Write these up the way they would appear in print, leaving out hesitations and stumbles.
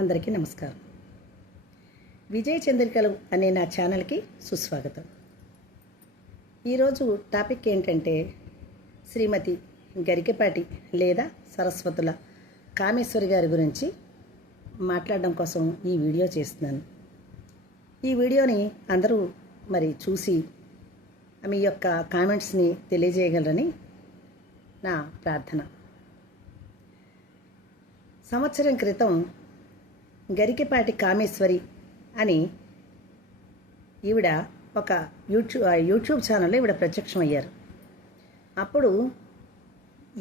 అందరికీ నమస్కారం. విజయ చంద్రికలు అనే నా ఛానల్కి సుస్వాగతం. ఈరోజు టాపిక్ ఏంటంటే శ్రీమతి గరికపాటి లేదా సరస్వతుల కామేశ్వరి గారి గురించి మాట్లాడడం కోసం ఈ వీడియో చేస్తున్నాను. ఈ వీడియోని అందరూ చూసి మీ యొక్క కామెంట్స్ని తెలియజేయగలరని నా ప్రార్థన. సంవత్సరం క్రితం గరికపాటి కామేశ్వరి అని ఈవిడ ఒక యూట్యూబ్ ఛానల్లో ఈవిడ ప్రత్యక్షమయ్యారు. అప్పుడు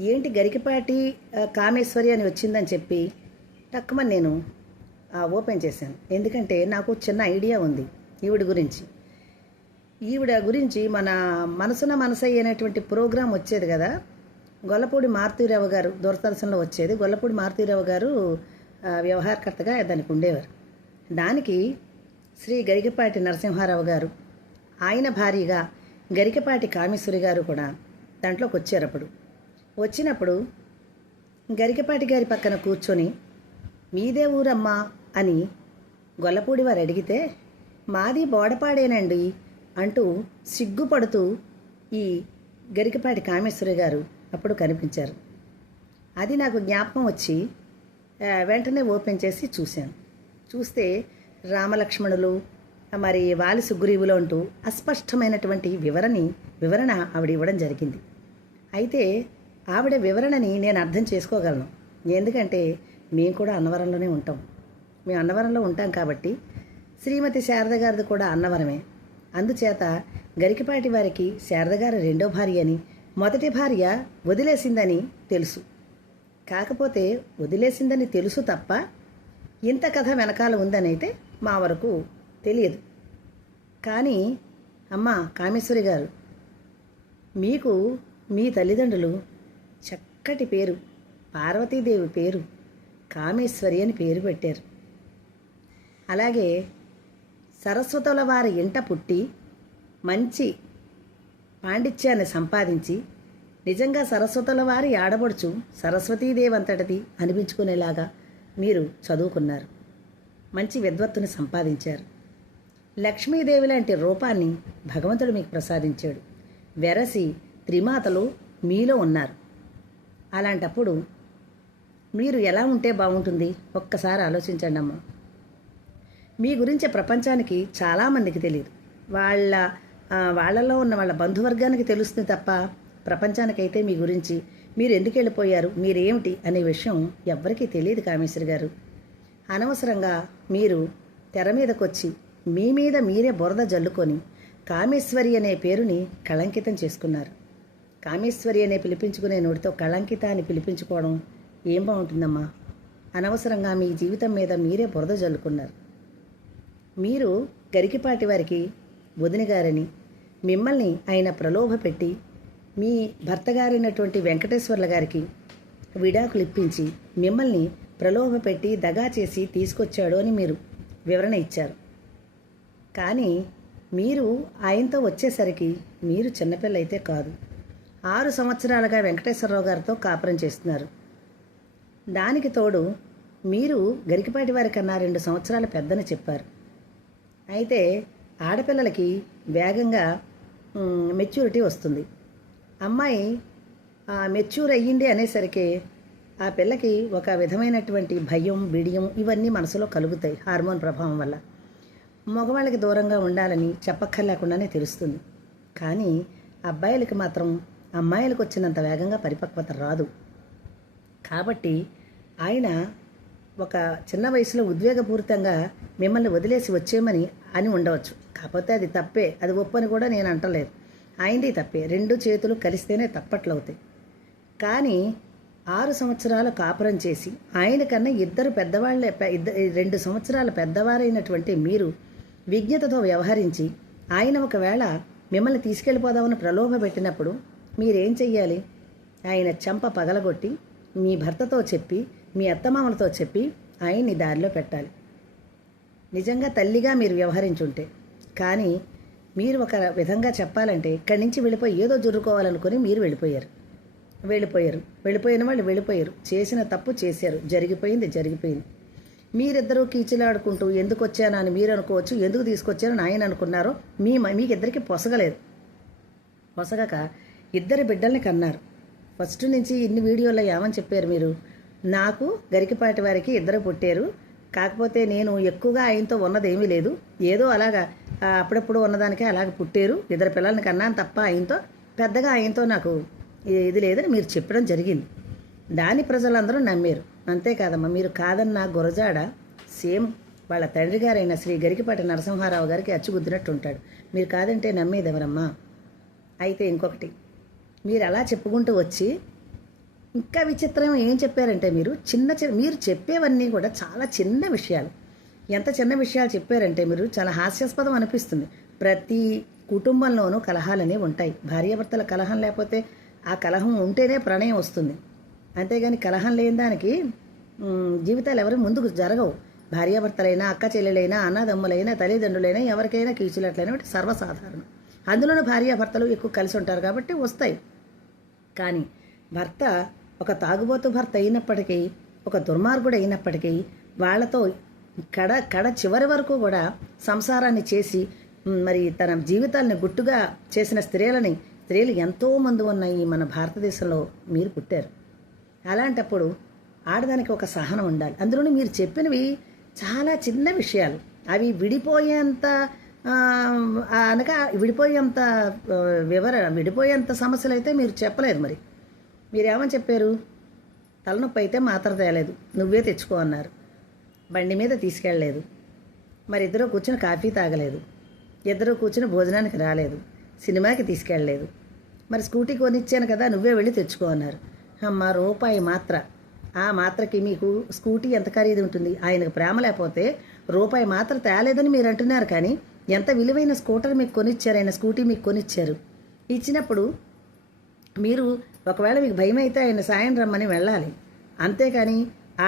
ఏంటి గరికపాటి కామేశ్వరి అని వచ్చిందని చెప్పి తక్కువ నేను ఓపెన్ చేశాను. ఎందుకంటే నాకు చిన్న ఐడియా ఉంది ఈవిడ గురించి. మన మనసున మనసయ్య అనేటువంటి ప్రోగ్రాం వచ్చేది కదా, గొల్లపూడి మారుతీరావు గారు దూరదర్శన్లో వచ్చేది. గొల్లపూడి మారుతీరావు గారు వ్యవహారకర్తగా దానికి ఉండేవారు. దానికి శ్రీ గరికపాటి నరసింహారావు గారు, ఆయన భార్యగా గరికపాటి కామేశ్వరి గారు కూడా దాంట్లోకి వచ్చారు. వచ్చినప్పుడు గరికపాటి గారి పక్కన కూర్చొని మీదే ఊరమ్మా అని గొల్లపూడి వారు అడిగితే మాది బోడపాడేనండి అంటూ సిగ్గుపడుతూ ఈ గరికపాటి కామేశ్వరి గారు అప్పుడు కనిపించారు. అది నాకు జ్ఞాపకం వచ్చి వెంటనే ఓపెన్ చేసి చూశాను. చూస్తే రామలక్ష్మణులు వాలి సుగ్రీవులు అంటూ అస్పష్టమైనటువంటి వివరణ ఆవిడ ఇవ్వడం జరిగింది. అయితే ఆవిడ వివరణని నేను అర్థం చేసుకోగలను. ఎందుకంటే మేము కూడా అన్నవరంలోనే ఉంటాం. మేము అన్నవరంలో ఉంటాం కాబట్టి శ్రీమతి శారద గారిది కూడా అన్నవరమే. అందుచేత గరికపాటి వారికి శారద గారు రెండో భార్య అని, మొదటి భార్య వదిలేసిందని తెలుసు. కాకపోతే వదిలేసిందని తెలుసు తప్ప ఇంత కథ వెనకాల ఉందని అయితే మా వరకు తెలియదు. కానీ అమ్మ కామేశ్వరి గారు, మీకు మీ తల్లిదండ్రులు చక్కటి పేరు, పార్వతీదేవి పేరు కామేశ్వరి అని పేరు పెట్టారు. అలాగే సరస్వతుల వారి ఇంట పుట్టి మంచి పాండిత్యాన్ని సంపాదించి నిజంగా సరస్వతుల వారి ఆడబడుచు సరస్వతీదేవి అంతటిది అనిపించుకునేలాగా మీరు చదువుకున్నారు, మంచి విద్వత్తుని సంపాదించారు. లక్ష్మీదేవి లాంటి రూపాన్ని భగవంతుడు మీకు ప్రసాదించాడు. వెరసి త్రిమాతలు మీలో ఉన్నారు. అలాంటప్పుడు మీరు ఎలా ఉంటే బాగుంటుంది ఒక్కసారి ఆలోచించండి అమ్మ. మీ గురించి ప్రపంచానికి చాలామందికి తెలియదు. వాళ్ళలో ఉన్న వాళ్ళ బంధువర్గానికి తెలుస్తుంది తప్ప ప్రపంచానికైతే మీ గురించి మీరు ఎందుకు వెళ్ళిపోయారు, మీరేమిటి అనే విషయం ఎవ్వరికీ తెలియదు. కామేశ్వరి గారు, అనవసరంగా మీరు తెర మీదకొచ్చి మీ మీద మీరే బురద జల్లుకొని కామేశ్వరి అనే పేరుని కళంకితం చేసుకున్నారు. కామేశ్వరి అనే పిలిపించుకునే నోటితో కళంకిత అని పిలిపించుకోవడం ఏం బాగుంటుందమ్మా? అనవసరంగా మీ జీవితం మీద మీరే బురద జల్లుకున్నారు. మీరు గరికపాటి వారికి వదిన గారని, మిమ్మల్ని ఆయన ప్రలోభ పెట్టి మీ భర్త గారైనటువంటి వెంకటేశ్వర్ల గారికి విడాకులు ఇప్పించి మిమ్మల్ని ప్రలోభ పెట్టి దగా చేసి తీసుకొచ్చాడు అని మీరు వివరణ ఇచ్చారు. కానీ మీరు ఆయనతో వచ్చేసరికి మీరు చిన్నపిల్ల అయితే కాదు. 6 సంవత్సరాలుగా వెంకటేశ్వరరావు గారితో కాపురం చేస్తున్నారు. దానికి తోడు మీరు గరికపాటి వారి కన్నా 2 సంవత్సరాల పెద్దని చెప్పారు. అయితే ఆడపిల్లలకి వేగంగా మెచ్యూరిటీ వస్తుంది. అమ్మాయి మెచ్యూర్ అయ్యింది అనేసరికి ఆ పిల్లకి ఒక విధమైనటువంటి భయం, బిడియం ఇవన్నీ మనసులో కలుగుతాయి హార్మోన్ ప్రభావం వల్ల. మగవాళ్ళకి దూరంగా ఉండాలని చెప్పక్కర్లేకుండానే తెలుస్తుంది. కానీ అబ్బాయిలకి మాత్రం అమ్మాయిలకు వచ్చినంత వేగంగా పరిపక్వత రాదు. కాబట్టి ఆయన ఒక చిన్న వయసులో ఉద్వేగపూరితంగా మిమ్మల్ని వదిలేసి వచ్చేయమని అని ఉండవచ్చు. కాకపోతే అది తప్పే, అది ఒప్పని కూడా నేను అంటలేదు. ఆయనది తప్పే. 2 చేతులు కలిస్తేనే తప్పట్లవుతాయి. కానీ 6 సంవత్సరాలు కాపురం చేసి ఆయన కన్నా 2 సంవత్సరాల పెద్దవారైనటువంటి మీరు విజ్ఞతతో వ్యవహరించి ఆయన ఒకవేళ మిమ్మల్ని తీసుకెళ్ళిపోదామని ప్రలోభ పెట్టినప్పుడు మీరేం చెయ్యాలి? ఆయన చెంప పగలగొట్టి మీ భర్తతో చెప్పి, మీ అత్తమామలతో చెప్పి ఆయన్ని దారిలో పెట్టాలి. నిజంగా తల్లిగా మీరు వ్యవహరించుంటే. కానీ మీరు ఒక విధంగా చెప్పాలంటే ఇక్కడి నుంచి వెళ్ళిపోయి ఏదో జరురుకోవాలనుకుని మీరు వెళ్ళిపోయారు. వెళ్ళిపోయిన వాళ్ళు వెళ్ళిపోయారు. చేసిన తప్పు చేశారు, జరిగిపోయింది. మీరిద్దరూ కీచులాడుకుంటూ ఎందుకు వచ్చానని మీరు అనుకోవచ్చు, ఎందుకు తీసుకొచ్చానని ఆయన అనుకున్నారో మీకు ఇద్దరికి పొసగలేదు. పొసగక ఇద్దరు బిడ్డల్ని కన్నారు. ఫస్ట్ నుంచి ఇన్ని వీడియోల్లో ఏమని చెప్పారు మీరు? నాకు గరికపాటి వారికి ఇద్దరు పుట్టారు, కాకపోతే నేను ఎక్కువగా ఆయనతో ఉన్నదేమీ లేదు, ఏదో అలాగా అప్పుడప్పుడు ఉన్నదానికే అలాగ పుట్టారు, ఇద్దరు పిల్లల్ని కన్నాను తప్ప పెద్దగా ఆయనతో నాకు ఇది లేదని మీరు చెప్పడం జరిగింది. దాని ప్రజలందరూ నమ్మారు. అంతేకాదమ్మా, మీరు కాదన్న గురజాడ సేమ్ వాళ్ళ తండ్రి గారైన శ్రీ గరికపాటి నరసింహారావు గారికి అచ్చుగుద్దినట్టు ఉంటాడు. మీరు కాదంటే నమ్మేది ఎవరమ్మా? అయితే ఇంకొకటి, మీరు అలా చెప్పుకుంటూ వచ్చి ఇంకా విచిత్రం ఏం చెప్పారంటే మీరు చెప్పేవన్నీ కూడా చాలా చిన్న విషయాలు. ఎంత చిన్న విషయాలు చెప్పారంటే మీరు చాలా హాస్యాస్పదం అనిపిస్తుంది. ప్రతి కుటుంబంలోనూ కలహాలనే ఉంటాయి. భార్యాభర్తల కలహం లేకపోతే ఆ కలహం ఉంటేనే ప్రణయం వస్తుంది. అంతేగాని కలహం లేని దానికి జీవితాలు ఎవరి ముందుకు జరగవు. భార్యాభర్తలైనా, అక్క చెల్లెలైనా, అన్నదమ్ములైనా, తల్లిదండ్రులైనా, ఎవరికైనా కీచులట్లైనా సర్వసాధారణం. అందులోనూ భార్యాభర్తలు ఎక్కువ కలిసి ఉంటారు కాబట్టి వస్తాయి. కానీ భర్త ఒక తాగుబోతు భర్త అయినప్పటికీ, ఒక దుర్మార్గుడు అయినప్పటికీ, వాళ్ళతో కడ చివరి వరకు కూడా సంసారాన్ని చేసి మరి తన జీవితాలని గుట్టుగా చేసిన స్త్రీలు ఎంతోమంది ఉన్నాయి మన భారతదేశంలో. మీరు పుట్టారు. అలాంటప్పుడు ఆడదానికి ఒక సహనం ఉండాలి. అందులోనే మీరు చెప్పినవి చాలా చిన్న విషయాలు. అవి విడిపోయేంత విడిపోయేంత సమస్యలు అయితే మీరు చెప్పలేదు. మరి మీరేమని చెప్పారు? తలనొప్పి అయితే మాత్ర తేలేదు, నువ్వే తెచ్చుకో అన్నారు. బండి మీద తీసుకెళ్ళలేదు. మరి ఇద్దరు కూర్చుని కాఫీ తాగలేదు, ఇద్దరు కూర్చుని భోజనానికి రాలేదు, సినిమాకి తీసుకెళ్ళలేదు. మరి స్కూటీ కొనిచ్చాను కదా, నువ్వే వెళ్ళి తెచ్చుకో అన్నారు. అమ్మ, రూపాయి మాత్ర. ఆ మాత్రకి మీకు స్కూటీ ఎంత ఖరీదు ఉంటుంది? ఆయనకు ప్రేమ లేకపోతే రూపాయి మాత్ర తేలేదని మీరు అంటున్నారు. కానీ ఎంత విలువైన స్కూటర్ మీకు కొనిచ్చారు, ఆయన స్కూటీ మీకు కొనిచ్చారు. ఇచ్చినప్పుడు మీరు ఒకవేళ మీకు భయం అయితే ఆయన సాయం రమ్మని వెళ్ళాలి. అంతేకాని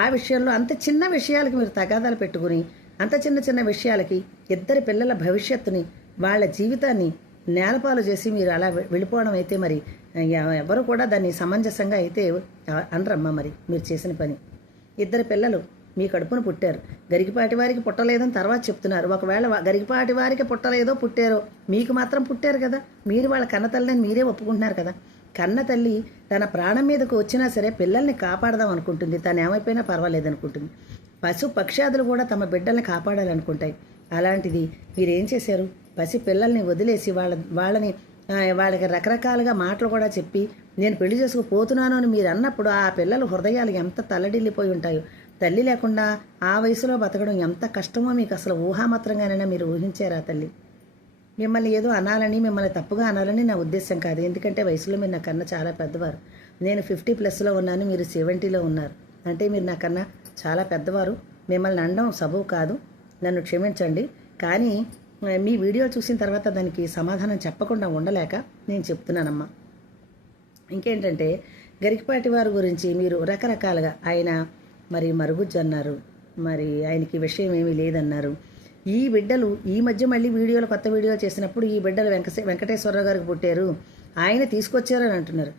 ఆ విషయంలో అంత చిన్న విషయాలకి మీరు తగాదాలు పెట్టుకుని, అంత చిన్న చిన్న విషయాలకి ఇద్దరి పిల్లల భవిష్యత్తుని, వాళ్ళ జీవితాన్ని నేలపాలు చేసి మీరు అలా వెళ్ళిపోవడం అయితే మరి ఎవరు కూడా దాన్ని సమంజసంగా అయితే అనరమ్మా. మరి మీరు చేసిన పని. ఇద్దరు పిల్లలు మీ కడుపున పుట్టారు. గరికపాటి వారికి పుట్టలేదని తర్వాత చెప్తున్నారు. ఒకవేళ గరికపాటి వారికి పుట్టలేదో పుట్టారో, మీకు మాత్రం పుట్టారు కదా. మీరు వాళ్ళ కన్నతల్లిని మీరే ఒప్పుకుంటున్నారు కదా. కన్న తల్లి తన ప్రాణం మీదకు వచ్చినా సరే పిల్లల్ని కాపాడదాం అనుకుంటుంది. తను ఏమైపోయినా పర్వాలేదు అనుకుంటుంది. పశు పక్షాదులు కూడా తమ బిడ్డల్ని కాపాడాలనుకుంటాయి. అలాంటిది మీరేం చేశారు? పసి పిల్లల్ని వదిలేసి వాళ్ళకి రకరకాలుగా మాటలు కూడా చెప్పి నేను పెళ్లి చేసుకుపోతున్నాను అని మీరు అన్నప్పుడు ఆ పిల్లల హృదయాలు ఎంత తల్లడిల్లిపోయి ఉంటాయో. తల్లి లేకుండా ఆ వయసులో బతకడం ఎంత కష్టమో మీకు అసలు ఊహామాత్రంగానైనా మీరు ఊహించారా? తల్లి మిమ్మల్ని ఏదో అనాలని, మిమ్మల్ని తప్పుగా అనాలని నా ఉద్దేశం కాదు. ఎందుకంటే వయసులో మీరు నాకన్నా చాలా పెద్దవారు. నేను 50+ ఉన్నాను, మీరు 70లో ఉన్నారు. అంటే మీరు నాకన్నా చాలా పెద్దవారు. మిమ్మల్ని అనడం సబబు కాదు, నన్ను క్షమించండి. కానీ మీ వీడియో చూసిన తర్వాత దానికి సమాధానం చెప్పకుండా ఉండలేక నేను చెప్తున్నానమ్మా. ఇంకేంటంటే గరికపాటి వారి గురించి మీరు రకరకాలుగా ఆయన మరి మరుగుజ్జు అన్నారు, మరి ఆయనకి విషయం ఏమీ లేదన్నారు. ఈ బిడ్డలు ఈ మధ్య మళ్ళీ కొత్త వీడియోలు చేసినప్పుడు ఈ బిడ్డలు వెంకటేశ్వరరావు గారికి పుట్టారు, ఆయన తీసుకొచ్చారని అంటున్నారు.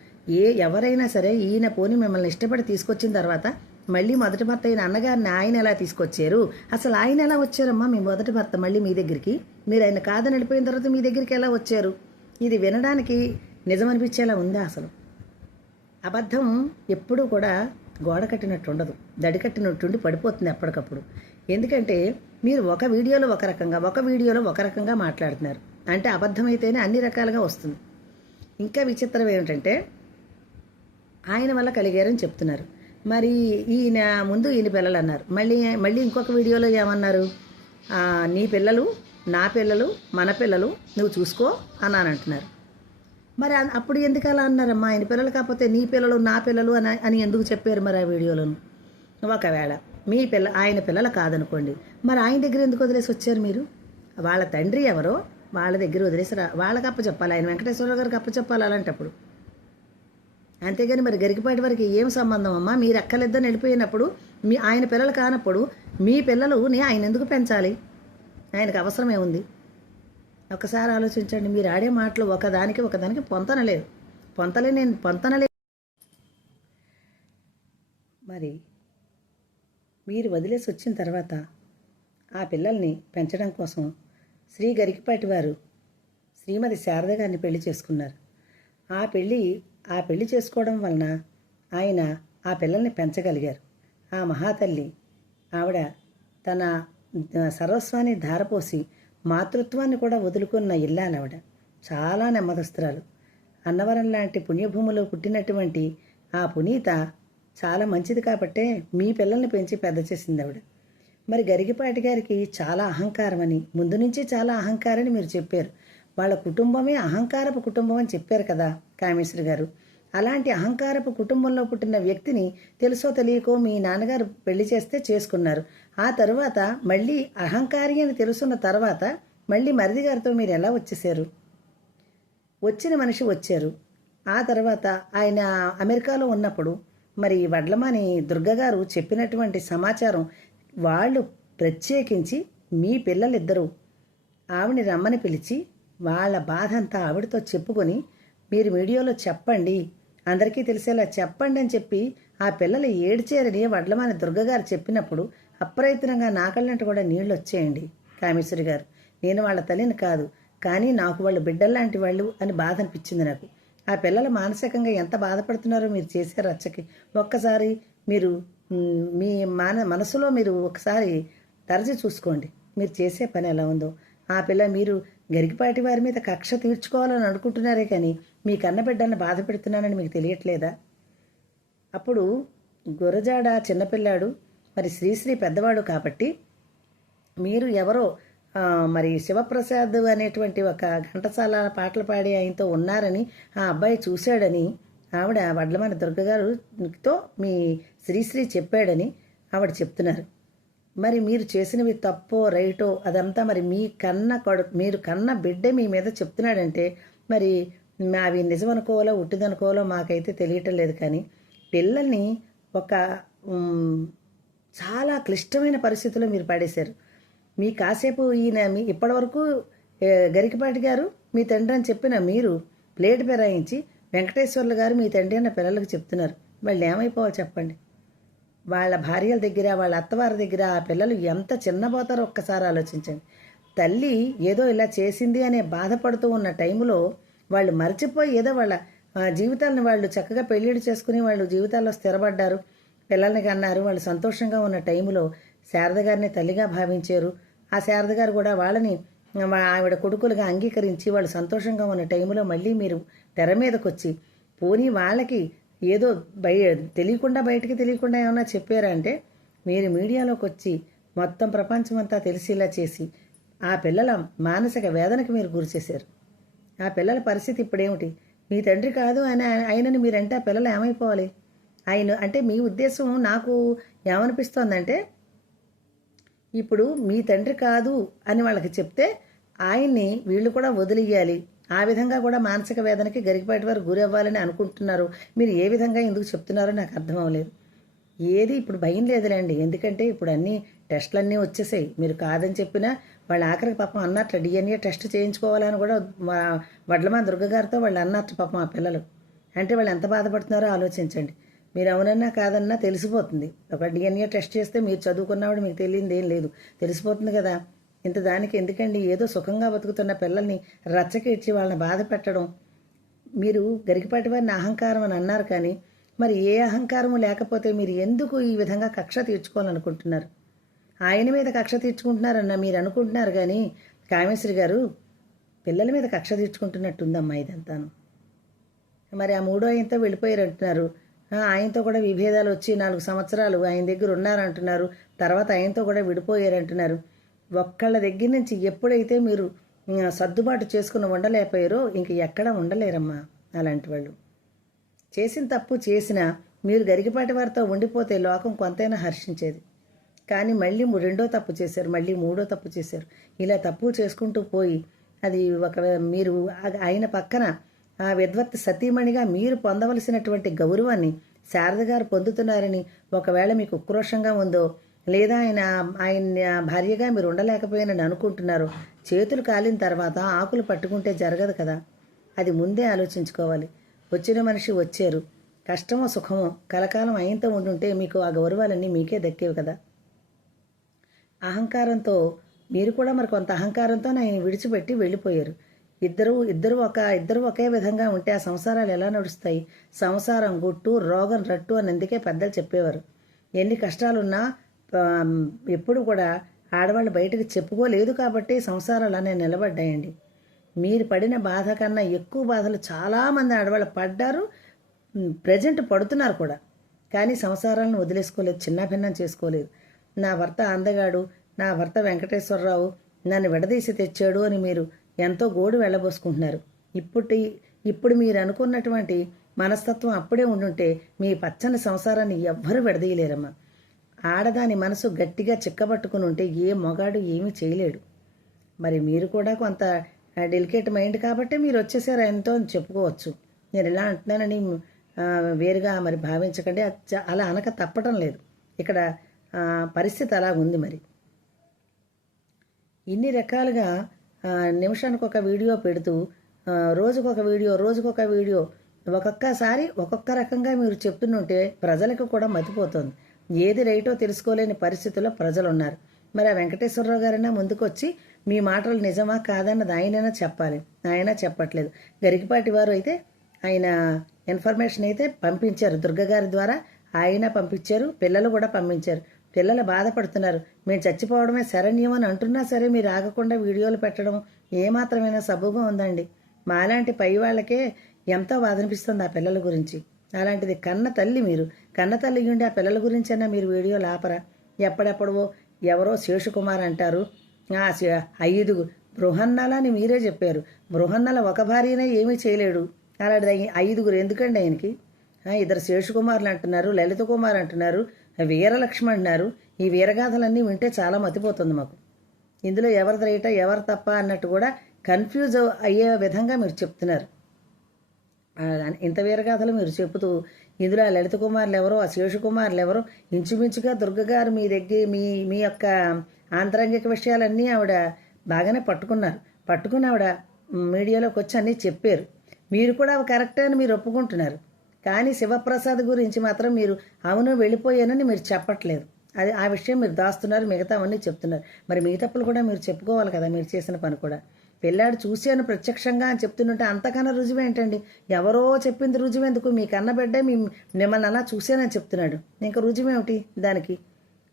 ఎవరైనా సరే ఈయన పోని మిమ్మల్ని ఇష్టపడి తీసుకొచ్చిన తర్వాత మళ్ళీ మొదటి భర్త అయిన అన్నగారిని ఆయన ఎలా తీసుకొచ్చారు? అసలు ఆయన ఎలా వచ్చారమ్మా? మీ మొదటి భర్త మళ్ళీ మీ దగ్గరికి, మీరు ఆయన కాదని వెళ్ళిపోయిన తర్వాత మీ దగ్గరికి ఎలా వచ్చారు? ఇది వినడానికి నిజం అనిపించేలా ఉందా? అసలు అబద్ధం ఎప్పుడూ కూడా గోడ కట్టినట్టు ఉండదు, దడి కట్టినట్టుండి పడిపోతుంది అప్పటికప్పుడు. ఎందుకంటే మీరు ఒక వీడియోలో ఒక రకంగా మాట్లాడుతున్నారు. అంటే అబద్ధమైతేనే అన్ని రకాలుగా వస్తుంది. ఇంకా విచిత్రం ఏమిటంటే ఆయన వల్ల కలిగారని చెప్తున్నారు. మరి ఈయన పిల్లలు అన్నారు. మళ్ళీ ఇంకొక వీడియోలో ఏమన్నారు? నీ పిల్లలు, నా పిల్లలు, మన పిల్లలు నువ్వు చూసుకో అన్నానంటున్నారు. మరి అప్పుడు ఎందుకు అలా అన్నారమ్మా? ఆయన పిల్లలు కాకపోతే నీ పిల్లలు, నా పిల్లలు అని ఎందుకు చెప్పారు మరి ఆ వీడియోలను? ఒకవేళ ఆయన పిల్లలు కాదనుకోండి, మరి ఆయన దగ్గర ఎందుకు వదిలేసి వచ్చారు మీరు? వాళ్ళ తండ్రి ఎవరో వాళ్ళ దగ్గర వదిలేసి వాళ్ళకి అప్పచెప్పాలి, ఆయన వెంకటేశ్వరరావు గారికి అప్పచెప్పాలి అలాంటప్పుడు. అంతేగాని మరి గరికపాటి వారికి ఏం సంబంధం అమ్మా? మీరు అక్కలిద్దరిని వెళ్ళిపోయినప్పుడు ఆయన పిల్లలు కానప్పుడు మీ పిల్లలుని ఆయన ఎందుకు పెంచాలి? ఆయనకు అవసరం ఏముంది? ఒకసారి ఆలోచించండి. మీరు ఆడే మాటలు ఒకదానికి పొంతనలేదు. మరి మీరు వదిలేసి వచ్చిన తర్వాత ఆ పిల్లల్ని పెంచడం కోసం శ్రీ గరికపాటి వారు శ్రీమతి శారద గారిని పెళ్లి చేసుకున్నారు. ఆ పెళ్లి చేసుకోవడం వలన ఆయన ఆ పిల్లల్ని పెంచగలిగారు. ఆ మహాతల్లి ఆవిడ తన సర్వస్వాన్ని ధారపోసి మాతృత్వాన్ని కూడా వదులుకున్న ఇల్లాలవిడ. చాలా నెమ్మదస్తురాలు. అన్నవరం లాంటి పుణ్యభూమిలో పుట్టినటువంటి ఆ పునీత చాలా మంచిది కాబట్టే మీ పిల్లల్ని పెంచి పెద్ద చేసింది ఆవిడ. మరి గరికపాటి గారికి చాలా అహంకారం అని, ముందు నుంచి చాలా అహంకారని మీరు చెప్పారు. వాళ్ళ కుటుంబమే అహంకారపు కుటుంబం అని చెప్పారు కదా కామేశ్వరి గారు. అలాంటి అహంకారపు కుటుంబంలో పుట్టిన వ్యక్తిని తెలుసో తెలియకో మీ నాన్నగారు పెళ్లి చేస్తే చేసుకున్నారు. ఆ తర్వాత మళ్ళీ అహంకారి అని తెలుసున్న తర్వాత మళ్ళీ మరిది గారితో మీరు ఎలా వచ్చేసారు? వచ్చిన మనిషి వచ్చారు. ఆ తర్వాత ఆయన అమెరికాలో ఉన్నప్పుడు మరి వడ్లమాని దుర్గగారు చెప్పినటువంటి సమాచారం వాళ్ళు ప్రత్యేకించి మీ పిల్లలిద్దరూ ఆవిడని రమ్మని పిలిచి వాళ్ళ బాధ అంతా ఆవిడతో చెప్పుకొని మీరు వీడియోలో చెప్పండి, అందరికీ తెలిసేలా చెప్పండి అని చెప్పి ఆ పిల్లలు ఏడ్చారని వడ్లమాని దుర్గగారు చెప్పినప్పుడు అప్రయత్నంగా నా కళ్ళంట కూడా నీళ్ళు వచ్చేయండి కామేశ్వరి గారు. నేను వాళ్ళ తల్లిని కాదు, కానీ నాకు వాళ్ళు బిడ్డల్లాంటి వాళ్ళు అని బాధ అనిపించింది నాకు. ఆ పిల్లలు మానసికంగా ఎంత బాధపడుతున్నారో మీరు చేసే రచ్చకి ఒక్కసారి మీరు మీ మనసులో మీరు ఒకసారి తరచి చూసుకోండి, మీరు చేసే పని ఎలా ఉందో. ఆ పిల్ల మీరు గరికపాటి వారి మీద కక్ష తీర్చుకోవాలని అనుకుంటున్నారే కానీ మీ కన్న బిడ్డలను బాధ పెడుతున్నానని మీకు తెలియట్లేదా? అప్పుడు గురజాడ చిన్నపిల్లాడు, మరి శ్రీశ్రీ పెద్దవాడు కాబట్టి మీరు ఎవరో మరి శివప్రసాద్ అనేటువంటి ఒక ఘంటసాల పాటలు పాడి ఆయనతో ఉన్నారని ఆ అబ్బాయి చూశాడని ఆవిడ వడ్లమాని దుర్గగారితో మీ శ్రీశ్రీ చెప్పాడని ఆవిడ చెప్తున్నారు. మరి మీరు చేసినవి తప్పో రైటో అదంతా మరి మీరు కన్న బిడ్డ మీ మీద చెప్తున్నాడంటే మరి అవి నిజమనుకోవాలో ఉట్టిదనుకోవాలో మాకైతే తెలియటం లేదు. కానీ పిల్లల్ని ఒక చాలా క్లిష్టమైన పరిస్థితుల్లో మీరు పడేశారు. మీ కాసేపు మీ ఇప్పటివరకు గరికపాటి గారు మీ తండ్రి అని చెప్పిన మీరు ప్లేట్ పెరాయించి వెంకటేశ్వర్లు గారు మీ తండ్రి అన్న పిల్లలకు చెప్తున్నారు. వాళ్ళు ఏమైపోవాలి చెప్పండి? వాళ్ళ భార్యల దగ్గర, వాళ్ళ అత్తవారి దగ్గర ఆ పిల్లలు ఎంత చిన్నపోతారో ఒక్కసారి ఆలోచించండి. తల్లి ఏదో ఇలా చేసింది అనే బాధపడుతూ ఉన్న టైంలో వాళ్ళు మర్చిపోయి ఏదో వాళ్ళ జీవితాలను వాళ్ళు చక్కగా పెళ్ళిళ్ళు చేసుకుని వాళ్ళు జీవితాల్లో స్థిరపడ్డారు, పిల్లల్ని కన్నారు, వాళ్ళు సంతోషంగా ఉన్న టైంలో శారద గారిని తల్లిగా భావించారు. ఆ శారద గారు కూడా వాళ్ళని ఆవిడ కొడుకులుగా అంగీకరించి వాళ్ళు సంతోషంగా ఉన్న టైంలో మళ్ళీ మీరు తెర మీదకి వచ్చి పోనీ వాళ్ళకి ఏదో బయటికి తెలియకుండా ఏమన్నా చెప్పారా అంటే మీరు మీడియాలోకి వచ్చి మొత్తం ప్రపంచమంతా తెలిసేలా చేసి ఆ పిల్లల మానసిక వేదనకి మీరు గురిచేశారు. ఆ పిల్లల పరిస్థితి ఇప్పుడేమిటి? మీ తండ్రి కాదు ఆయనని మీరంటే ఆ పిల్లలు ఏమైపోవాలి? ఆయన అంటే మీ ఉద్దేశం నాకు ఏమనిపిస్తోందంటే ఇప్పుడు మీ తండ్రి కాదు అని వాళ్ళకి చెప్తే ఆయన్ని వీళ్ళు కూడా వదిలియాలి, ఆ విధంగా కూడా మానసిక వేదనకి గరికపాటి వారు గురి అవ్వాలని అనుకుంటున్నారు. మీరు ఏ విధంగా ఎందుకు చెప్తున్నారో నాకు అర్థం అవ్వలేదు. ఏది ఇప్పుడు భయం లేదులేండి, ఎందుకంటే ఇప్పుడు అన్ని టెస్టులన్నీ వచ్చేసాయి. మీరు కాదని చెప్పినా వాళ్ళ ఆఖరికి పాపం అన్నట్లు డిఎన్ఏ టెస్ట్ చేయించుకోవాలని కూడా వడ్లమాని దుర్గగారితో వాళ్ళు అన్నట్లు పాపం ఆ పిల్లలు. అంటే వాళ్ళు ఎంత బాధపడుతున్నారో ఆలోచించండి. మీరు అవునన్నా కాదన్నా తెలిసిపోతుంది. ఒక డిఎన్ఏ టెస్ట్ చేస్తే మీరు చదువుకున్నవాడు మీకు తెలియదు ఏం లేదు, తెలిసిపోతుంది కదా. ఇంత దానికి ఎందుకండి? ఏదో సుఖంగా బతుకుతున్న పిల్లల్ని రచ్చకి ఇచ్చి వాళ్ళని బాధ పెట్టడం. మీరు గరికపాటి వారిని అహంకారం అని అన్నారు, కానీ మరి ఏ అహంకారము లేకపోతే మీరు ఎందుకు ఈ విధంగా కక్ష తీర్చుకోవాలనుకుంటున్నారు? ఆయన మీద కక్ష తీర్చుకుంటున్నారన్న మీరు అనుకుంటున్నారు, కానీ కామేశ్వరి గారు పిల్లల మీద కక్ష తీర్చుకుంటున్నట్టుందమ్మా ఇదంతాను. మరి ఆ మూడో ఆయనతో వెళ్ళిపోయారు అంటున్నారు. ఆయనతో కూడా విభేదాలు వచ్చి 4 సంవత్సరాలు ఆయన దగ్గర ఉన్నారంటున్నారు. తర్వాత ఆయనతో కూడా విడిపోయారంటున్నారు. ఒక్కళ్ళ దగ్గర నుంచి ఎప్పుడైతే మీరు సర్దుబాటు చేసుకుని ఉండలేకపోయారో ఇంక ఎక్కడ ఉండలేరమ్మా అలాంటి వాళ్ళు. చేసిన తప్పు చేసినా మీరు గరికపాటి వారితో ఉండిపోతే లోకం కొంతైనా హర్షించేది. కానీ మళ్ళీ రెండో తప్పు చేశారు, మళ్ళీ మూడో తప్పు చేశారు. ఇలా తప్పు చేసుకుంటూ పోయి అది మీరు ఆయన పక్కన ఆ విద్వత్ సతీమణిగా మీరు పొందవలసినటువంటి గౌరవాన్ని శారద గారు పొందుతున్నారని ఒకవేళ మీకు ఉక్రోషంగా ఉందో, లేదా ఆయన భార్యగా మీరు ఉండలేకపోయానని అనుకుంటున్నారు, చేతులు కాలిన తర్వాత ఆకులు పట్టుకుంటే జరగదు కదా. అది ముందే ఆలోచించుకోవాలి. వచ్చిన మనిషి వచ్చారు, కష్టమో సుఖమో కలకాలం ఆయనతో ఉండుంటే మీకు ఆ గౌరవాలన్నీ మీకే దక్కేవి కదా. అహంకారంతో మీరు కూడా మరి కొంత అహంకారంతో ఆయన విడిచిపెట్టి వెళ్ళిపోయారు. ఇద్దరు ఒకే విధంగా ఉంటే ఆ సంసారాలు ఎలా నడుస్తాయి? సంసారం గుట్టు, రోగం రట్టు అని అందుకే పెద్దలు చెప్పేవారు. ఎన్ని కష్టాలున్నా ఎప్పుడు కూడా ఆడవాళ్ళు బయటకు చెప్పుకోలేదు కాబట్టి సంసారాలు అనేవి నిలబడ్డాయండి. మీరు పడిన బాధ కన్నా ఎక్కువ బాధలు చాలామంది ఆడవాళ్ళు పడ్డారు, ప్రజెంట్ పడుతున్నారు కూడా. కానీ సంసారాలను వదిలేసుకోలేదు, చిన్నాభిన్నం చేసుకోలేదు. నా భర్త అందగాడు, నా భర్త వెంకటేశ్వరరావు నన్ను విడదీసి తెచ్చాడు అని మీరు ఎంతో గోడు వెళ్ళబోసుకుంటున్నారు. ఇప్పుడు మీరు అనుకున్నటువంటి మనస్తత్వం అప్పుడే ఉండుంటే మీ పచ్చని సంసారాన్ని ఎవ్వరూ విడదీయలేరమ్మా. ఆడదాని మనసు గట్టిగా చిక్కబట్టుకుని ఉంటే ఏ మొగాడు ఏమీ చేయలేడు. మరి మీరు కూడా కొంత డెలికేట్ మైండ్ కాబట్టి మీరు వచ్చేసారు ఎంతో అని చెప్పుకోవచ్చు. నేను ఇలా అంటున్నానని వేరుగా మరి భావించకండి. అలా అనక తప్పటం లేదు. ఇక్కడ పరిస్థితి అలా ఉంది. మరి ఇన్ని రకాలుగా నిమిషానికి ఒక వీడియో పెడుతూ రోజుకొక వీడియో ఒక్కొక్కసారి ఒక్కొక్క రకంగా మీరు చెప్తుంటే ప్రజలకు కూడా మతిపోతుంది. ఏది రైటో తెలుసుకోలేని పరిస్థితుల్లో ప్రజలు ఉన్నారు. మరి ఆ వెంకటేశ్వరరావు గారైనా ముందుకొచ్చి మీ మాటలు నిజమా కాదన్నది ఆయనైనా చెప్పాలి. ఆయన చెప్పట్లేదు. గరికపాటి వారు అయితే ఆయన ఇన్ఫర్మేషన్ అయితే పంపించారు, దుర్గగారి ద్వారా ఆయన పంపించారు, పిల్లలు కూడా పంపించారు. పిల్లలు బాధపడుతున్నారు. మేము చచ్చిపోవడమే శరణ్యం అని అంటున్నా సరే మీరు ఆగకుండా వీడియోలు పెట్టడం ఏమాత్రమైనా సబబుగా ఉందండి. మాలాంటి పై వాళ్ళకే ఎంతో బాధ అనిపిస్తుంది ఆ పిల్లల గురించి. అలాంటిది కన్న తల్లి మీరు, కన్న తల్లి ఉండి ఆ పిల్లల గురించి అయినా మీరు వీడియోలు ఆపరా? ఎప్పుడెప్పుడో ఎవరో శేషుకుమార్ అంటారు, 5 బృహన్నలని మీరే చెప్పారు. బృహన్నల ఒక భార్యనే ఏమీ చేయలేడు, అలాంటిది 5 ఎందుకండి ఆయనకి? 2 శేషుకుమార్లు అంటున్నారు, లలిత కుమార్ అంటున్నారు, వీరలక్ష్మి అంటున్నారు. ఈ వీరగాథలన్నీ వింటే చాలా మతిపోతుంది మాకు. ఇందులో ఎవరిది రైట ఎవరు తప్ప అన్నట్టు కూడా కన్ఫ్యూజ్ అయ్యే విధంగా మీరు చెప్తున్నారు. ఇంత వీరగాథలు మీరు చెబుతూ ఇందులో ఆ లలిత కుమారులు ఎవరో, ఆ శేషుకుమారులు ఎవరో, ఇంచుమించుగా దుర్గగారు మీ దగ్గర మీ యొక్క ఆంతరంగిక విషయాలన్నీ ఆవిడ బాగానే పట్టుకుని ఆవిడ మీడియాలోకి వచ్చి అన్నీ చెప్పారు. మీరు కూడా అవి కరెక్టే అని మీరు ఒప్పుకుంటున్నారు. కానీ శివప్రసాద్ గురించి మాత్రం మీరు అవును వెళ్ళిపోయానని మీరు చెప్పట్లేదు. ఆ విషయం మీరు దాస్తున్నారు, మిగతావన్నీ చెప్తున్నారు. మరి మీ తప్పులు కూడా మీరు చెప్పుకోవాలి కదా, మీరు చేసిన పని కూడా. పిల్లాడు చూశాను ప్రత్యక్షంగా అని చెప్తుంటే అంతకన్నా రుజువు ఏంటండి? ఎవరో చెప్పింది రుజువు ఎందుకు? మీ కన్న బిడ్డ మిమ్మల్ని అలా చూశానని చెప్తున్నాడు, ఇంకా రుజువేమిటి దానికి?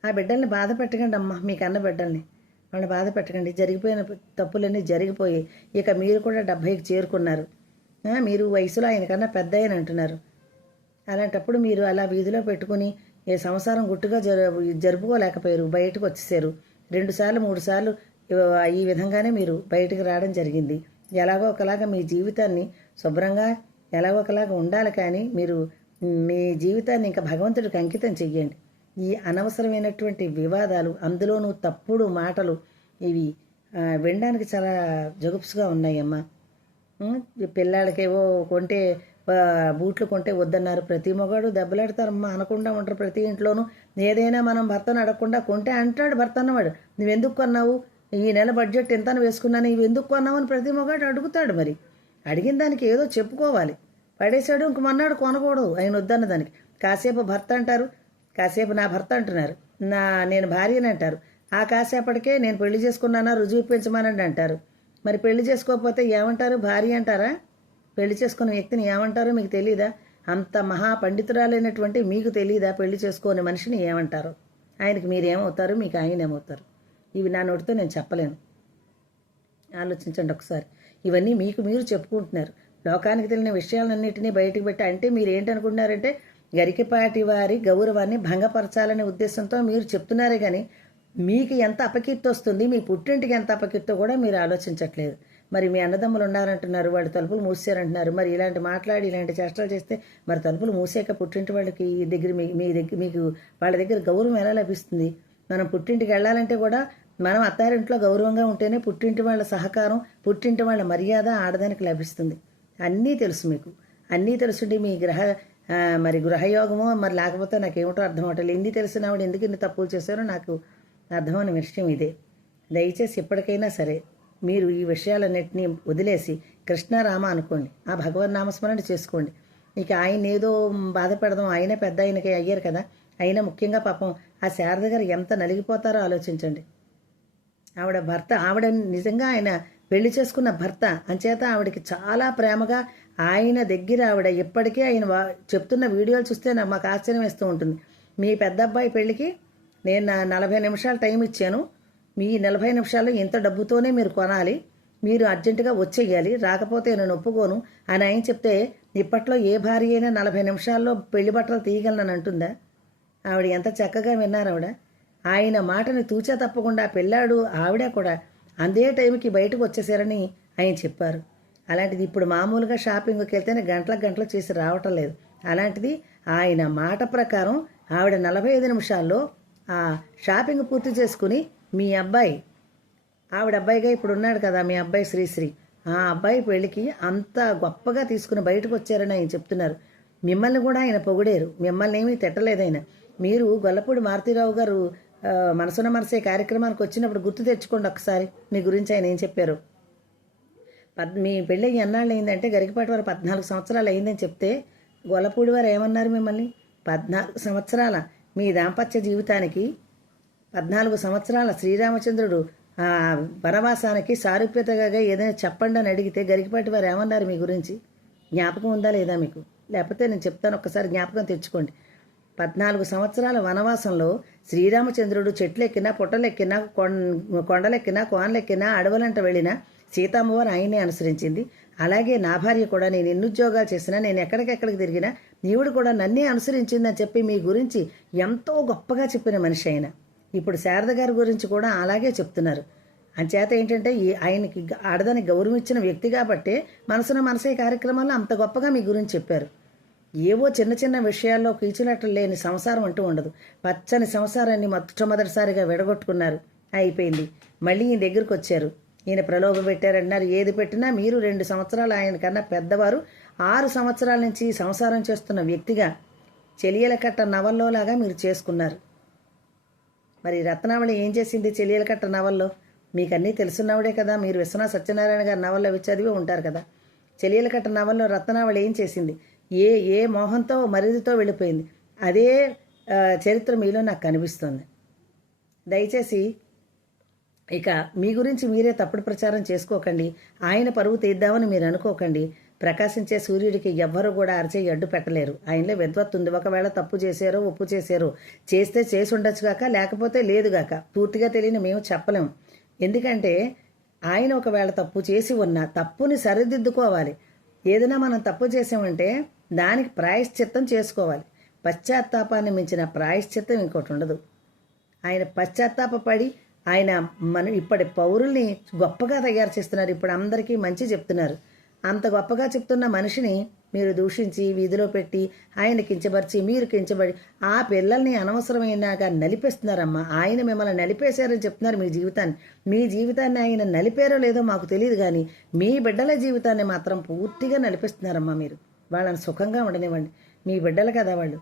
ఆ బిడ్డల్ని బాధ పెట్టకండి అమ్మా, మీ కన్న బిడ్డల్ని వాళ్ళని బాధ పెట్టకండి. జరిగిపోయిన తప్పులన్నీ జరిగిపోయి ఇక మీరు కూడా 70కి చేరుకున్నారు. మీరు వయసులో ఆయనకన్నా పెద్ద ఆయన అంటున్నారు. అలాంటప్పుడు మీరు అలా వీధిలో పెట్టుకుని ఏ సంసారం గుట్టుగా జరుపుకోలేకపోయారు, బయటకు వచ్చేసారు. 2 సార్లు 3 సార్లు ఈ విధంగానే మీరు బయటకు రావడం జరిగింది. ఎలాగో ఒకలాగా మీ జీవితాన్ని శుభ్రంగా ఎలాగో ఒకలాగా ఉండాలి. కానీ మీరు మీ జీవితాన్ని ఇంకా భగవంతుడికి అంకితం చెయ్యండి. ఈ అనవసరమైనటువంటి వివాదాలు, అందులోనూ తప్పుడు మాటలు, ఇవి వినడానికి చాలా జగుప్సుగా ఉన్నాయమ్మా. పిల్లాడికేవో కొంటే బూట్లు కొంటే వద్దన్నారు, ప్రతి మగాడు దెబ్బలాడతారమ్మా, అనకుండా ఉంటారు ప్రతి ఇంట్లోనూ. ఏదైనా మనం భర్తను అడగకుండా కొంటే అంటాడు భర్త అన్నవాడు, నువ్వెందుకు కొన్నావు, ఈ నెల బడ్జెట్ ఎంత వేసుకున్నాను, ఇవి ఎందుకు కొన్నావు అని ప్రతి మగాడు అడుగుతాడు. మరి అడిగిన దానికి ఏదో చెప్పుకోవాలి. పడేశాడు ఇంక మన్నాడు కొనకూడదు ఆయన వద్దన్న దానికి. కాసేపు భర్త అంటారు, కాసేపు నా భర్త అంటున్నారు, నేను భార్యని అంటారు. ఆ కాసేపటికే నేను పెళ్లి చేసుకున్నానా రుజువు ఇప్పించమనండి అంటారు. మరి పెళ్లి చేసుకోకపోతే ఏమంటారు? భార్య అంటారా? పెళ్లి చేసుకున్న వ్యక్తిని ఏమంటారో మీకు తెలీదా? అంత మహాపండితురాలైనటువంటి మీకు తెలీదా పెళ్లి చేసుకోని మనిషిని ఏమంటారో? ఆయనకి మీరేమవుతారు, మీకు ఆయన ఏమవుతారు? ఇవి నా నోటితో నేను చెప్పలేను. ఆలోచించండి ఒకసారి. ఇవన్నీ మీకు మీరు చెప్పుకుంటున్నారు. లోకానికి తెలియని విషయాలన్నింటినీ బయటకు పెట్టి అంటే మీరు ఏంటనుకుంటున్నారంటే గరికపాటి వారి గౌరవాన్ని భంగపరచాలనే ఉద్దేశంతో మీరు చెప్తున్నారే కానీ మీకు ఎంత అపకీర్తి వస్తుంది, మీ పుట్టింటికి ఎంత అపకీర్తో కూడా మీరు ఆలోచించట్లేదు. మరి మీ అన్నదమ్ములు ఉన్నారంటున్నారు, వాళ్ళు తలుపులు మూసారంటున్నారు. మరి ఇలాంటి మాట్లాడి ఇలాంటి చేష్టలు చేస్తే మరి తలుపులు మూసాక పుట్టింటి వాళ్ళకి దగ్గర మీకు వాళ్ళ దగ్గర గౌరవం ఎలా లభిస్తుంది? మనం పుట్టింటికి వెళ్ళాలంటే కూడా మనం అత్తారింట్లో గౌరవంగా ఉంటేనే పుట్టింటి వాళ్ళ సహకారం, పుట్టింటి వాళ్ళ మర్యాద ఆడదానికి లభిస్తుంది. అన్నీ తెలుసు మీకు, అన్నీ తెలుసుండి మీ గృహయోగమో మరి లేకపోతే నాకేమిటో అర్థం అవట్లేదు. ఎన్ని తెలిసిన ఆవిడ ఎందుకు ఇన్ని తప్పులు చేశారో నాకు అర్థమైన విషయం ఇదే. దయచేసి ఇప్పటికైనా సరే మీరు ఈ విషయాలన్నింటినీ వదిలేసి కృష్ణారామ అనుకోండి, ఆ భగవన్ నామస్మరణ చేసుకోండి. ఇక ఆయన ఏదో బాధ పెడదాం, ఆయనే పెద్ద ఆయనకి అయ్యారు కదా. అయినా ముఖ్యంగా పాపం ఆ శారద గారు ఎంత నలిగిపోతారో ఆలోచించండి. ఆవిడ నిజంగా ఆయన పెళ్లి చేసుకున్న భర్త అంచేత ఆవిడకి చాలా ప్రేమగా ఆయన దగ్గర ఆవిడ ఇప్పటికీ ఆయన చెప్తున్న వీడియోలు చూస్తే మాకు ఆశ్చర్యం వేస్తూ ఉంటుంది. మీ పెద్ద అబ్బాయి పెళ్లికి నేను 40 నిమిషాలు టైం ఇచ్చాను, మీ 40 నిమిషాల్లో ఇంత డబ్బుతోనే మీరు కొనాలి, మీరు అర్జెంటుగా వచ్చేయాలి, రాకపోతే నేను ఒప్పుకోను అని ఆయన చెప్తే ఇప్పట్లో ఏ భార్య అయినా 40 నిమిషాల్లో పెళ్లి బట్టలు తీయగలనని అంటుందా? ఆవిడ ఎంత చక్కగా విన్నారు ఆవిడ. ఆయన మాటని తూచా తప్పకుండా పెళ్ళాడు ఆవిడ కూడా అందే టైంకి బయటకు వచ్చేసారని ఆయన చెప్పారు. అలాంటిది ఇప్పుడు మామూలుగా షాపింగ్కి వెళ్తేనే గంటలకు చేసి రావటం లేదు. అలాంటిది ఆయన మాట ప్రకారం ఆవిడ 45 నిమిషాల్లో ఆ షాపింగ్ పూర్తి చేసుకుని మీ అబ్బాయి, ఆవిడ అబ్బాయిగా ఇప్పుడు ఉన్నాడు కదా మీ అబ్బాయి శ్రీశ్రీ, ఆ అబ్బాయి పెళ్ళికి అంత గొప్పగా తీసుకుని బయటకు వచ్చారని ఆయన చెప్తున్నారు. మిమ్మల్ని కూడా ఆయన పొగిడారు, మిమ్మల్ని ఏమీ తిట్టలేదు ఆయన. మీరు గొల్లపూడి మారుతీరావు గారు మనసున మనసే కార్యక్రమానికి వచ్చినప్పుడు గుర్తు తెచ్చుకోండి ఒకసారి, మీ గురించి ఆయన ఏం చెప్పారు. మీ పెళ్ళి ఎన్నాళ్ళు అయిందంటే గరికపాటి వారు 14 సంవత్సరాలు అయిందని చెప్తే గొల్లపూడి వారు ఏమన్నారు మిమ్మల్ని? 14 సంవత్సరాల మీ దాంపత్య జీవితానికి, 14 సంవత్సరాల శ్రీరామచంద్రుడు వనవాసానికి సారూప్యతగా ఏదైనా చెప్పండి అని అడిగితే గరికపాటి వారు ఏమన్నారు మీ గురించి? జ్ఞాపకం ఉందా లేదా మీకు? లేకపోతే నేను చెప్తాను, ఒక్కసారి జ్ఞాపకం తెచ్చుకోండి. 14 సంవత్సరాల వనవాసంలో శ్రీరామచంద్రుడు చెట్లెక్కినా, పుట్టలెక్కినా, కొండలెక్కినా, కోనలెక్కినా, అడవులంట వెళ్ళినా సీతమ్మవారు ఆయనే అనుసరించింది. అలాగే నా భార్య కూడా నేను ఎన్ని ఉద్యోగాలు చేసినా, నేను ఎక్కడికెక్కడికి తిరిగినా నీవుడు కూడా నన్నే అనుసరించిందని చెప్పి మీ గురించి ఎంతో గొప్పగా చెప్పిన మనిషి ఆయన. ఇప్పుడు శారద గారి గురించి కూడా అలాగే చెప్తున్నారు. అంచేత ఏంటంటే ఆయనకి ఆడదాన్ని గౌరవం ఇచ్చిన వ్యక్తి కాబట్టే మనసున మనసే కార్యక్రమాల్లో అంత గొప్పగా మీ గురించి చెప్పారు. ఏవో చిన్న చిన్న విషయాల్లో కీచులట్లు లేని సంసారం అంటూ ఉండదు. పచ్చని సంసారాన్ని మొట్టమొదటిసారిగా విడగొట్టుకున్నారు, అయిపోయింది. మళ్ళీ ఈయన దగ్గరికి వచ్చారు, ఈయన ప్రలోభ పెట్టారన్నారు. ఏది పెట్టినా మీరు 2 సంవత్సరాలు ఆయన కన్నా పెద్దవారు, 6 సంవత్సరాల నుంచి సంసారం చేస్తున్న వ్యక్తిగా చెలియల కట్ట నవల్లోలాగా మీరు చేసుకున్నారు. మరి రత్నావళి ఏం చేసింది చెలియల కట్ట నవల్లో? మీకు అన్నీ తెలుసున్నవాడే కదా, మీరు విశ్వనాథ సత్యనారాయణ గారి నవల్లో అవి చదివి ఉంటారు కదా. చెలియల కట్ట నవల్లో రత్నావళి ఏం చేసింది? ఏ మోహంతో మరిదితో వెళ్ళిపోయింది. అదే చరిత్ర మీలో నాకు కనిపిస్తుంది. దయచేసి ఇక మీ గురించి మీరే తప్పుడు ప్రచారం చేసుకోకండి. ఆయన పరువు తీద్దామని మీరు అనుకోకండి. ప్రకాశించే సూర్యుడికి ఎవ్వరూ కూడా అరచేయి అడ్డు పెట్టలేరు. ఆయనలో విద్వత్తు ఉంది. ఒకవేళ తప్పు చేశారో ఒప్పు చేశారో, చేస్తే చేసి ఉండొచ్చుగాక, లేకపోతే లేదుగాక. పూర్తిగా తెలియని మేము చెప్పలేము. ఎందుకంటే ఆయన ఒకవేళ తప్పు చేసి ఉన్నా తప్పుని సరిదిద్దుకోవాలి. ఏదైనా మనం తప్పు చేసామంటే దానికి ప్రాయశ్చిత్తం చేసుకోవాలి. పశ్చాత్తాపాన్ని మించిన ప్రాయశ్చిత్తం ఇంకోటి ఉండదు. ఆయన పశ్చాత్తాపడి ఆయన ఇప్పటి పౌరుల్ని గొప్పగా తయారు చేస్తున్నారు. ఇప్పుడు అందరికీ మంచి చెప్తున్నారు. అంత గొప్పగా చెప్తున్న మనిషిని మీరు దూషించి వీధిలో పెట్టి ఆయన కించబరిచి మీరు కించబడి ఆ పిల్లల్ని అనవసరమైనాగా నలిపేస్తున్నారమ్మా. ఆయన మిమ్మల్ని నలిపేశారని చెప్తున్నారు మీ జీవితాన్ని ఆయన నలిపారో లేదో మాకు తెలియదు, కానీ మీ బిడ్డల జీవితాన్ని మాత్రం పూర్తిగా నలిపిస్తున్నారమ్మా. మీరు వాళ్ళని సుఖంగా ఉండనివ్వండి. మీ బిడ్డలు కదా వాళ్ళు.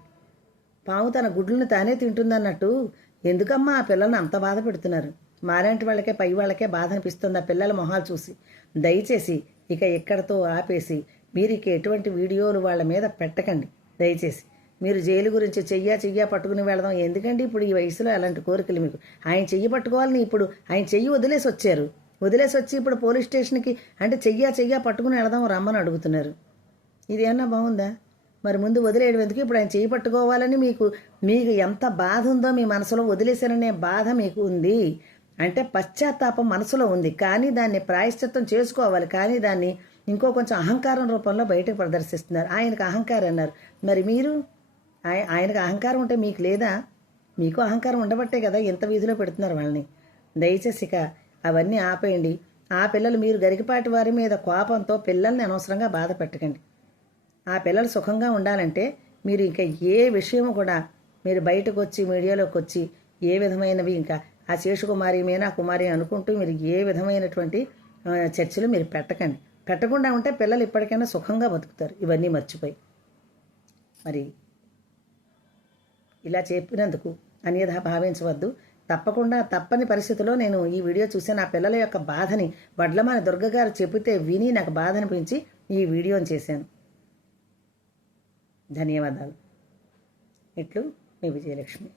పాము తన గుడ్లను తానే తింటుందన్నట్టు ఎందుకమ్మా ఆ పిల్లల్ని అంత బాధ పెడుతున్నారు? మాలాంటి వాళ్ళకే పై వాళ్ళకే బాధ అనిపిస్తుంది ఆ పిల్లల మొహాలు చూసి. దయచేసి ఇక ఇక్కడతో ఆపేసి మీరు ఇక ఎటువంటి వీడియోలు వాళ్ళ మీద పెట్టకండి. దయచేసి మీరు జైలు గురించి చెయ్యా పట్టుకుని వెళదాం ఎందుకండి? ఇప్పుడు ఈ వయసులో అలాంటి కోరికలు మీకు. ఆయన చెయ్యి పట్టుకోవాలని ఇప్పుడు ఆయన చెయ్యి వదిలేసి వచ్చారు. వదిలేసి వచ్చి ఇప్పుడు పోలీస్ స్టేషన్కి అంటే చెయ్యా పట్టుకుని వెళదాం రమ్మని అడుగుతున్నారు. ఇదేమన్నా బాగుందా? మరి ముందు వదిలేయడం ఎందుకు? ఇప్పుడు ఆయన చెయ్యి పట్టుకోవాలని మీకు ఎంత బాధ ఉందో మీ మనసులో, వదిలేశారనే బాధ మీకు ఉంది అంటే పశ్చాత్తాపం మనసులో ఉంది. కానీ దాన్ని ప్రాయశ్చిత్తం చేసుకోవాలి. కానీ దాన్ని ఇంకో కొంచెం అహంకారం రూపంలో బయటకు ప్రదర్శిస్తున్నారు. ఆయనకు అహంకారం అన్నారు. మరి మీరు ఆయనకు అహంకారం ఉంటే మీకు లేదా? మీకు అహంకారం ఉండబట్టే కదా ఎంత వీధిలో పెడుతున్నారు వాళ్ళని. దయచేసి ఇక అవన్నీ ఆపేయండి. ఆ పిల్లలు మీరు గరికపాటి వారి మీద కోపంతో పిల్లల్ని అనవసరంగా బాధ పెట్టకండి. ఆ పిల్లలు సుఖంగా ఉండాలంటే మీరు ఇంకా ఏ విషయము కూడా మీరు బయటకు వచ్చి మీడియాలోకి వచ్చి ఏ విధమైనవి ఇంకా ఆ శేషకుమారి మీనా కుమారి అనుకుంటూ మీరు ఏ విధమైనటువంటి చర్చలు మీరు పెట్టకుండా ఉంటే పిల్లలు ఇప్పటికైనా సుఖంగా బతుకుతారు. ఇవన్నీ మర్చిపోయి మరి ఇలా చెప్పినందుకు అన్యథా భావించవద్దు. తప్పకుండా తప్పని పరిస్థితిలో నేను ఈ వీడియో చూసి నా పిల్లల యొక్క బాధని వడ్లమాని దుర్గ గారు చెబితే విని నాకు బాధ అనిపించి ఈ వీడియోని చేశాను. ధన్యవాదాలు. ఇట్లు మీ విజయలక్ష్మి.